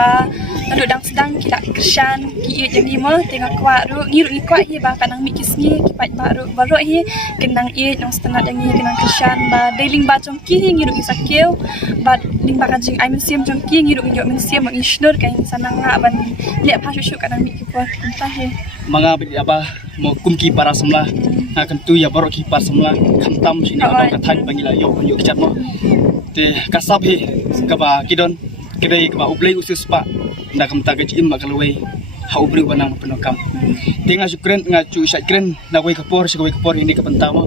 ba lalu dang sedang kita kersan ki yang ni mah tengok kuat ru ngiru ni kuat hi ba kanang mi kisni ki pat baru hi kenang nang setengah dangi kenang kersan ba dailing ba chongki hi ngiru ni sakeu ba ling ba kanjing ai museum chongki ngiru ni museum mang isnur kai sanang nga ban liap ha shushu kanang mi ki kuat kunta hi mga apa mo kumki para semla akan tu ya baru ki par semla khantam sini orang kathan pangila yo kicat mo te kasap hi kaba kidon kedai kaba ublei usus pa nda kam ta gajim makalwe ha ubri banang penokam tinga sukren nga cu sakren na wei kapor ini ka pentama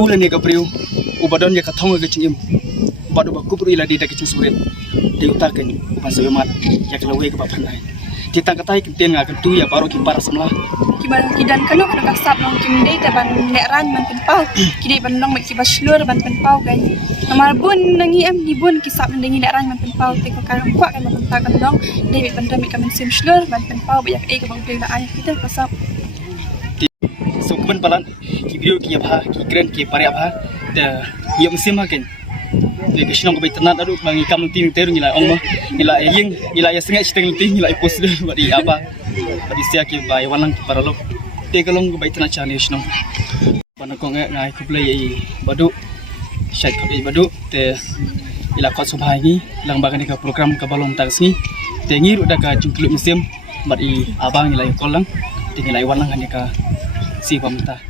ulan ni ka priu ubadon ya kathong ga chingim badu ba kupru ila di da kicing suret te utaken upan semat ya kalwe ka panai kita katai kenten nga tu ya baru ki para semla kidan kanu kada kasap nong kimdei taban leran man penpau kidai ban nong mek kibaslur ban penpau kan nomor bun nangi am di bun kisap mendengi leran man penpau te ko kan kuat kan mentakan dong dei ban demi kan sim slur ban penpau banyak ka bang pela ay kita kasap so kuban palan ki video ki abha ki kren ki pare abha da yom sim ha ken de kisnong ko betanat adu bangi kam ting teru ngila ong ngila ying ngila ya sengai steng ting ngila post de badi apa badi sia ki bai walang ki paralo te kalong ko betanat chane snong pana ko ngai ku play ai badu syait ko badu te ila ko subhai ni lang bagan ka program ka balong taksi te ngiru da ka jungkluk museum badi abang ngila kolang te ngila walang ka si pamta